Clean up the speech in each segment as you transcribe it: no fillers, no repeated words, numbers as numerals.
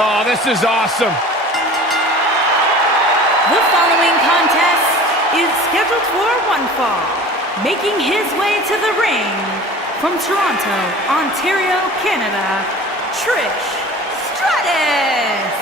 Oh, this is awesome. The following contest is scheduled for one fall. Making his way to the ring from Toronto, Ontario, Canada, Trish Stratus.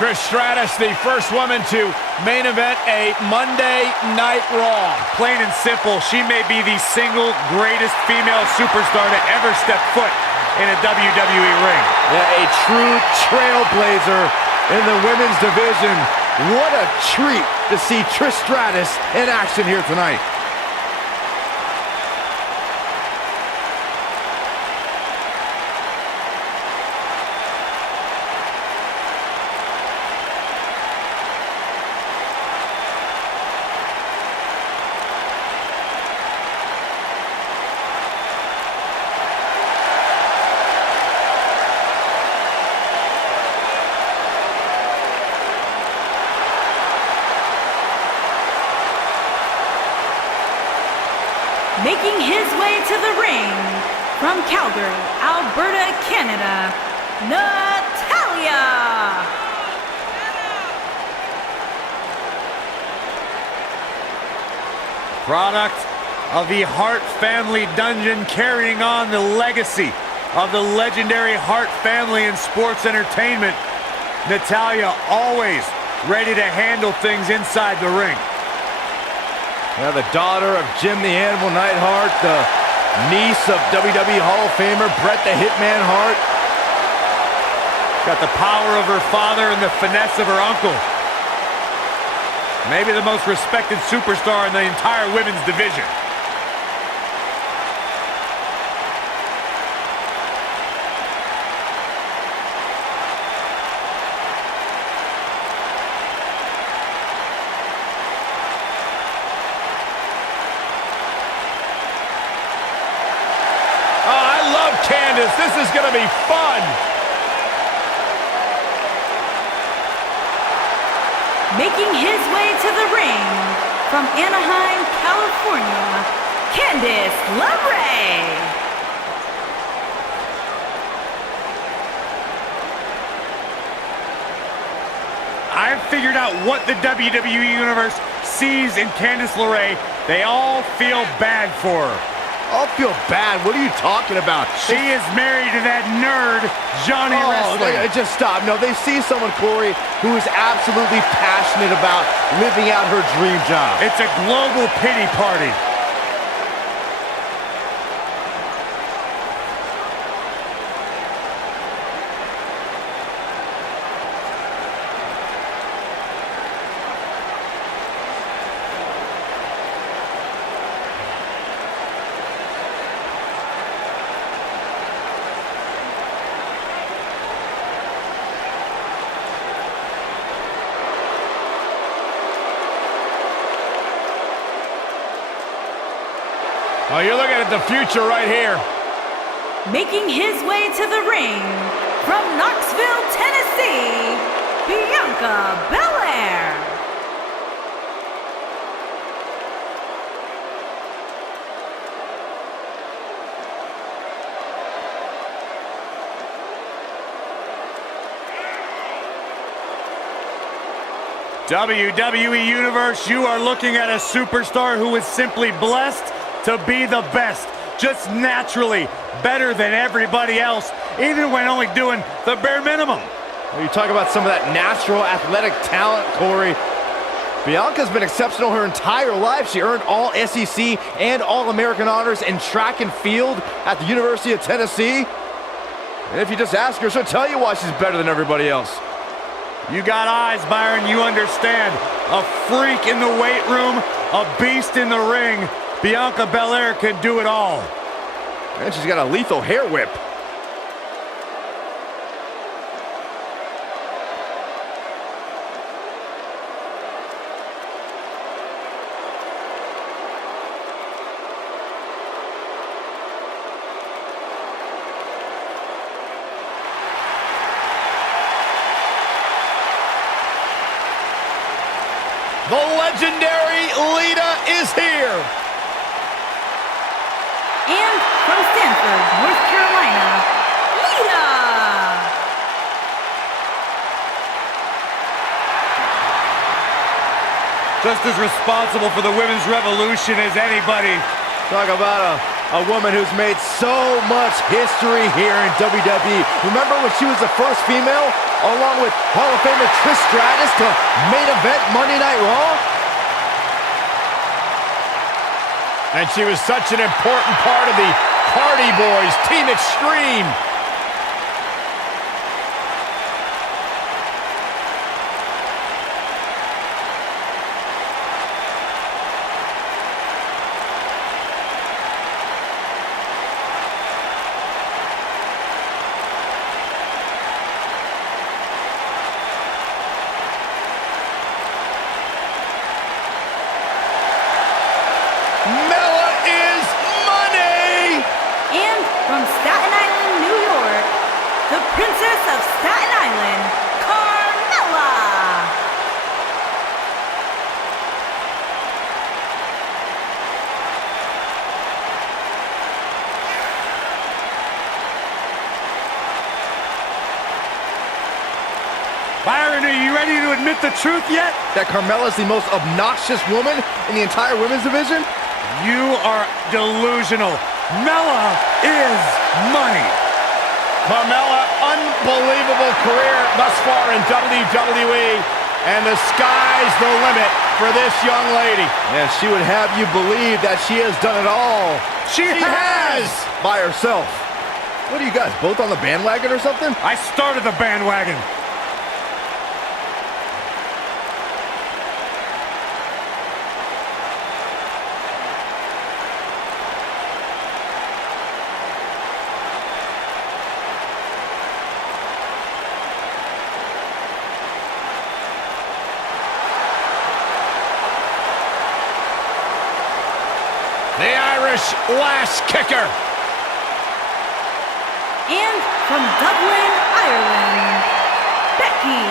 Trish Stratus, the first woman to main event a Monday Night Raw. Plain and simple, she may be the single greatest female superstar to ever step foot in a WWE ring. Yeah, a true trailblazer in the women's division. What a treat to see Trish Stratus in action here tonight. Making his way to the ring from Calgary, Alberta, Canada, Natalya. Product of the Hart family dungeon, carrying on the legacy of the legendary Hart family in sports entertainment. Natalya always ready to handle things inside the ring. Yeah, the daughter of Jim the Animal Neidhart, the niece of WWE Hall of Famer Bret the Hitman Hart. Got the power of her father and the finesse of her uncle. Maybe the most respected superstar in the entire women's division. Candice, this is going to be fun. Making his way to the ring from Anaheim, California, Candice LeRae. I've figured out what the WWE Universe sees in Candice LeRae. They all feel bad for her. I'll feel bad. What are you talking about? She is married to that nerd, Johnny Wrestling. Just stop. No, they see someone, Corey, who is absolutely passionate about living out her dream job. It's a global pity party. Oh, you're looking at the future right here. Making his way to the ring from Knoxville, Tennessee, Bianca Belair. WWE Universe, you are looking at a superstar who is simply blessed to be the best, just naturally better than everybody else, even when only doing the bare minimum. Well, you talk about some of that natural athletic talent, Corey. Bianca's been exceptional her entire life. She earned all SEC and All-American honors in track and field at the University of Tennessee. And if you just ask her, she'll tell you why she's better than everybody else. You got eyes, Byron, you understand. A freak in the weight room, a beast in the ring. Bianca Belair can do it all. And she's got a lethal hair whip. The legendary Lita is here. And from Stanford, North Carolina, Lita. just as responsible for the women's revolution as anybody. Talk about a woman who's made so much history here in WWE. Remember when she was the first female, along with Hall of Famer Trish Stratus, to main event Monday Night Raw? And she was such an important part of the Hardy Boys, Team Extreme. From Staten Island, New York, the Princess of Staten Island, Carmella. Byron, are you ready to admit the truth yet? That Carmella's the most obnoxious woman in the entire women's division? You are delusional. Mella is money. Carmella, unbelievable career thus far in WWE, and the sky's the limit for this young lady. And she would have you believe that she has done it all. She has! By herself. What are you guys, both on the bandwagon or something? I started the bandwagon. The Irish lash kicker. And from Dublin, Ireland, Becky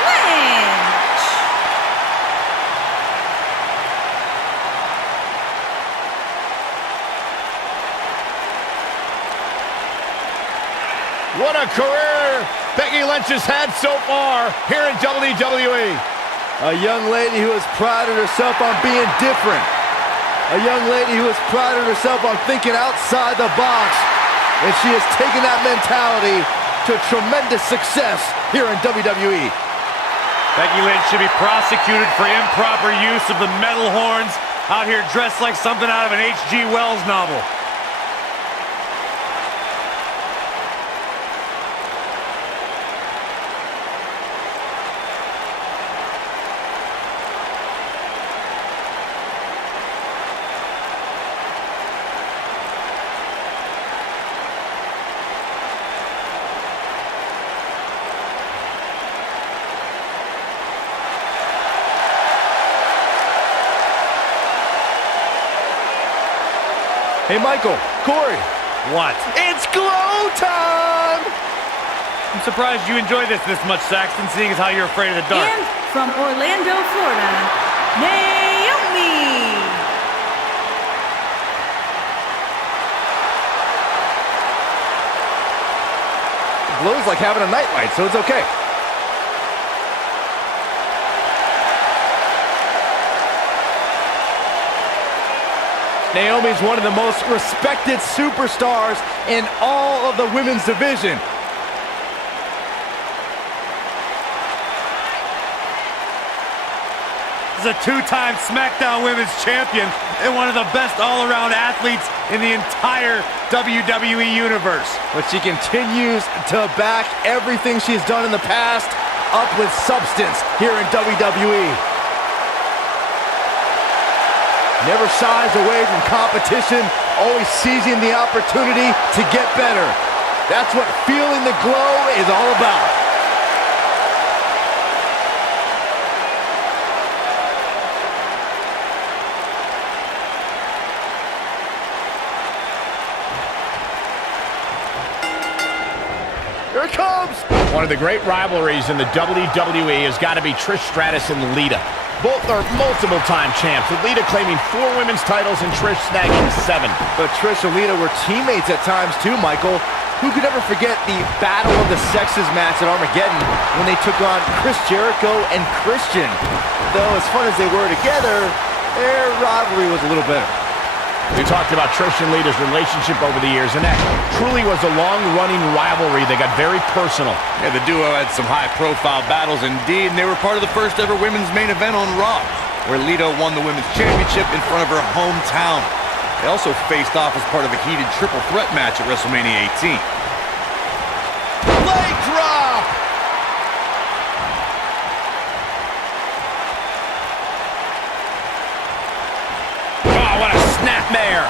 Lynch. What a career Becky Lynch has had so far here in WWE. A young lady who has prided herself on being different. A young lady who has prided herself on thinking outside the box. And she has taken that mentality to tremendous success here in WWE. Becky Lynch should be prosecuted for improper use of the metal horns, out here dressed like something out of an H.G. Wells novel. Hey, Michael, Corey. What? It's glow time! I'm surprised you enjoy this much, Saxton, seeing as how you're afraid of the dark. And from Orlando, Florida, Naomi. It glows like having a nightlight, so it's okay. Naomi's one of the most respected superstars in all of the women's division. Is a two-time SmackDown Women's Champion and one of the best all-around athletes in the entire WWE Universe. But she continues to back everything she's done in the past up with substance here in WWE. Never shies away from competition, always seizing the opportunity to get better. That's what feeling the glow is all about. Here it comes! One of the great rivalries in the WWE has got to be Trish Stratus and Lita. Both are multiple-time champs, with Lita claiming 4 women's titles and Trish snagging 7. But Trish and Lita were teammates at times too, Michael. Who could ever forget the Battle of the Sexes match at Armageddon when they took on Chris Jericho and Christian? Though as fun as they were together, their rivalry was a little better. We talked about Trish and Lita's relationship over the years, and that truly was a long-running rivalry that got very personal. Yeah, the duo had some high-profile battles indeed, and they were part of the first ever women's main event on Raw, where Lita won the women's championship in front of her hometown. They also faced off as part of a heated triple threat match at WrestleMania 18. Leg drop! Oh, what a snapmare!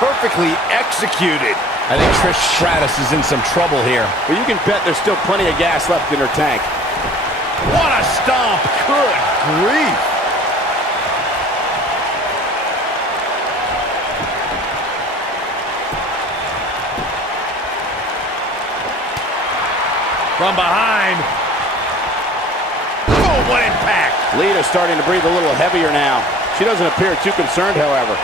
Perfectly executed. I think Trish Stratus is in some trouble here. But you can bet there's still plenty of gas left in her tank. What a stomp! Good grief. From behind. Oh, what impact! Lita's starting to breathe a little heavier now. She doesn't appear too concerned, however.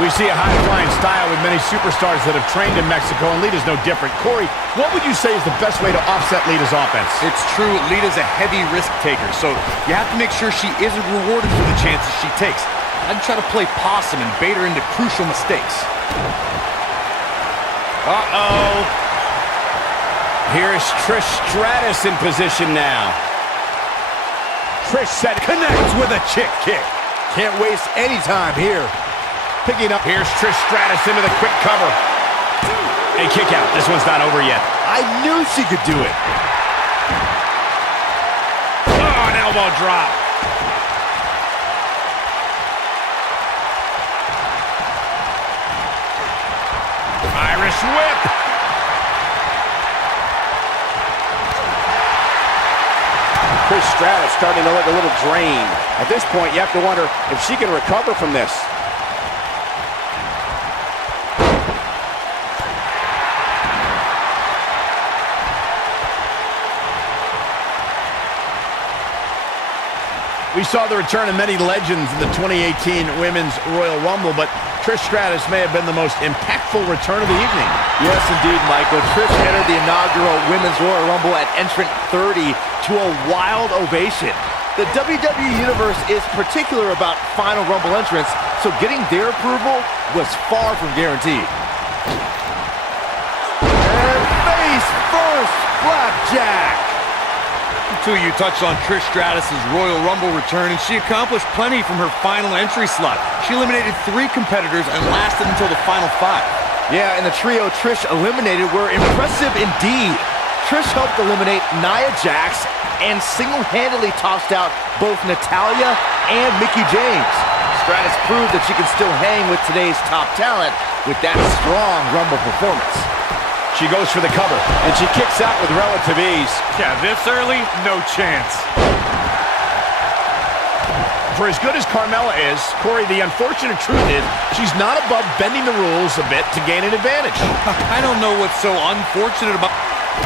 We see a high-flying style with many superstars that have trained in Mexico, and Lita's no different. Corey, what would you say is the best way to offset Lita's offense? It's true, Lita's a heavy risk taker, so you have to make sure she isn't rewarded for the chances she takes. I'd try to play possum and bait her into crucial mistakes. Uh-oh. Here's Trish Stratus in position now. Trish set connects with a chick kick. Can't waste any time here. Picking up. Here's Trish Stratus into the quick cover. A kick out. This one's not over yet. I knew she could do it. Oh, an elbow drop. Irish whip. Trish Stratus starting to look a little drained. At this point, you have to wonder if she can recover from this. We saw the return of many legends in the 2018 Women's Royal Rumble, but Trish Stratus may have been the most impactful return of the evening. Yes, indeed, Michael. Trish entered the inaugural Women's Royal Rumble at entrant 30 to a wild ovation. The WWE Universe is particular about Final Rumble entrants, so getting their approval was far from guaranteed. And face first, Flapjack. Too, you touched on Trish Stratus' Royal Rumble return, and she accomplished plenty from her final entry slot. She eliminated 3 competitors and lasted until the final 5. Yeah, and the trio Trish eliminated were impressive indeed. Trish helped eliminate Nia Jax and single-handedly tossed out both Natalya and Mickie James. Stratus proved that she can still hang with today's top talent with that strong Rumble performance. She goes for the cover. And she kicks out with relative ease. Yeah, this early, no chance. For as good as Carmella is, Corey, the unfortunate truth is she's not above bending the rules a bit to gain an advantage. I don't know what's so unfortunate about...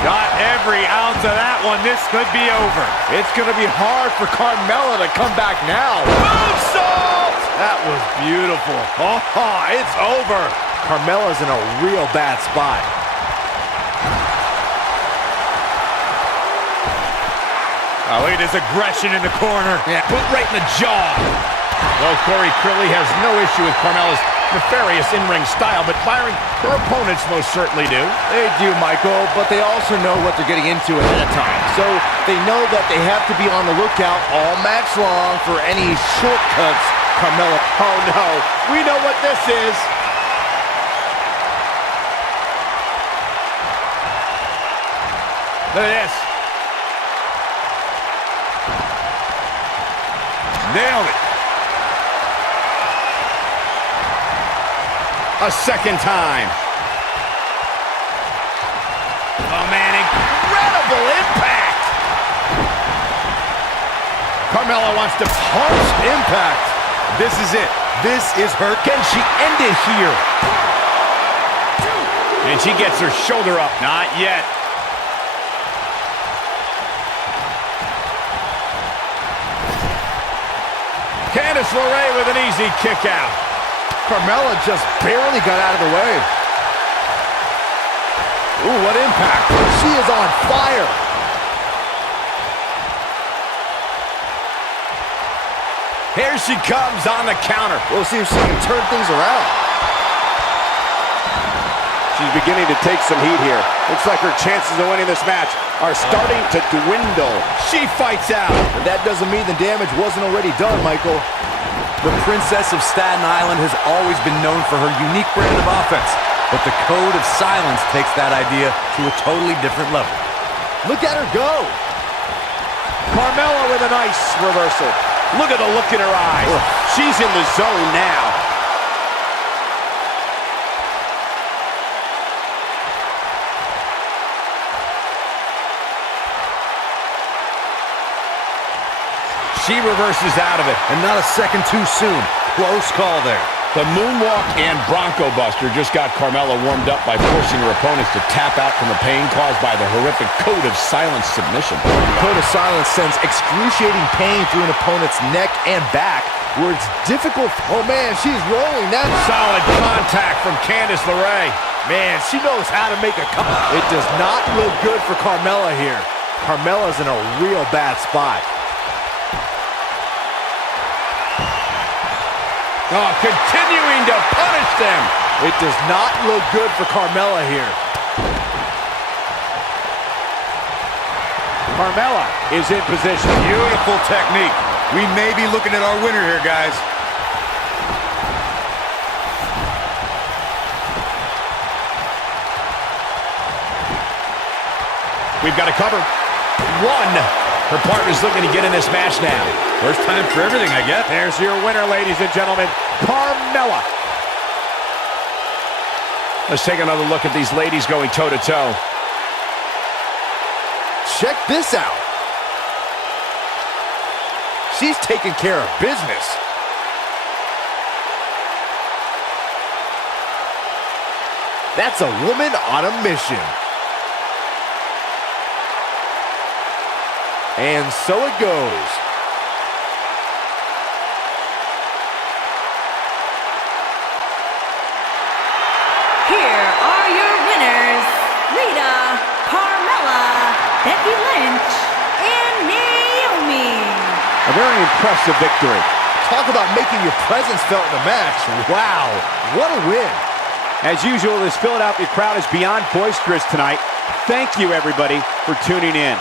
Got every ounce of that one. This could be over. It's going to be hard for Carmella to come back now. Moonsault! That was beautiful. Oh, it's over. Carmella's in a real bad spot. Oh, look at his aggression in the corner. Yeah, boot right in the jaw. Well, Corey clearly has no issue with Carmella's nefarious in-ring style, but Byron, her opponents most certainly do. They do, Michael, but they also know what they're getting into ahead of time. So they know that they have to be on the lookout all match long for any shortcuts Carmella. Oh, no. We know what this is. Look at this. Nailed it. A second time. Oh, man, incredible impact. Carmella wants to punch Impact. This is it. This is her. Can she end it here? And she gets her shoulder up. Not yet. Candice LeRae with an easy kick out. Carmella just barely got out of the way. Ooh, what impact. She is on fire. Here she comes on the counter. We'll see if she can turn things around. She's beginning to take some heat here. Looks like her chances of winning this match are starting to dwindle. She fights out. But that doesn't mean the damage wasn't already done, Michael. The Princess of Staten Island has always been known for her unique brand of offense, but the code of silence takes that idea to a totally different level. Look at her go. Carmella with a nice reversal. Look at the look in her eyes. She's in the zone now. She reverses out of it. And not a second too soon. Close call there. The moonwalk and Bronco Buster just got Carmella warmed up by forcing her opponents to tap out from the pain caused by the horrific code of silence submission. Code of silence sends excruciating pain through an opponent's neck and back, where it's difficult. Oh man, she's rolling now. Solid contact from Candice LeRae. Man, she knows how to make a comeback. It does not look good for Carmella here. Carmella's in a real bad spot. Oh, continuing to punish them. It does not look good for Carmella here. Carmella is in position. Beautiful technique. We may be looking at our winner here, guys. We've got a cover. One. Her partner's looking to get in this match now. First time for everything, I guess. There's your winner, ladies and gentlemen, Carmella. Let's take another look at these ladies going toe-to-toe. Check this out. She's taking care of business. That's a woman on a mission. And so it goes. Here are your winners, Lita, Carmella, Becky Lynch, and Naomi. A very impressive victory. Talk about making your presence felt in the match. Wow, what a win. As usual, this Philadelphia crowd is beyond boisterous tonight. Thank you, everybody, for tuning in.